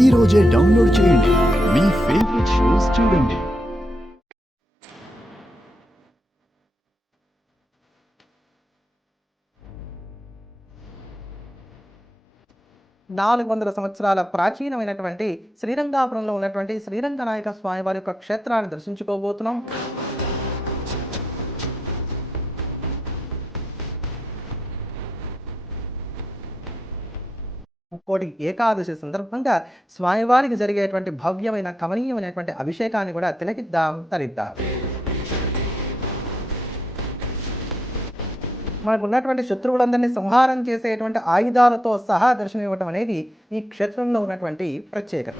ఈ రోజే డౌన్లోడ్ చేయండి. మీ ఫేవరెట్ షోస్ చూడండి. నాలుగు వందల సంవత్సరాల ప్రాచీనమైనటువంటి శ్రీరంగాపురంలో ఉన్నటువంటి శ్రీరంగనాయక స్వామి వారి యొక్క క్షేత్రాన్ని దర్శించుకోబోతున్నాం. ముక్కోటి ఏకాదశి సందర్భంగా స్వామివారికి జరిగేటువంటి భవ్యమైన కమనీయమైనటువంటి అభిషేకాన్ని కూడా తిలకిద్దాం, తరిద్దాం. మనకు ఉన్నటువంటి శత్రువులందరినీ సంహారం చేసేటువంటి ఆయుధాలతో సహా దర్శనం ఇవ్వటం అనేది ఈ క్షేత్రంలో ఉన్నటువంటి ప్రత్యేకత.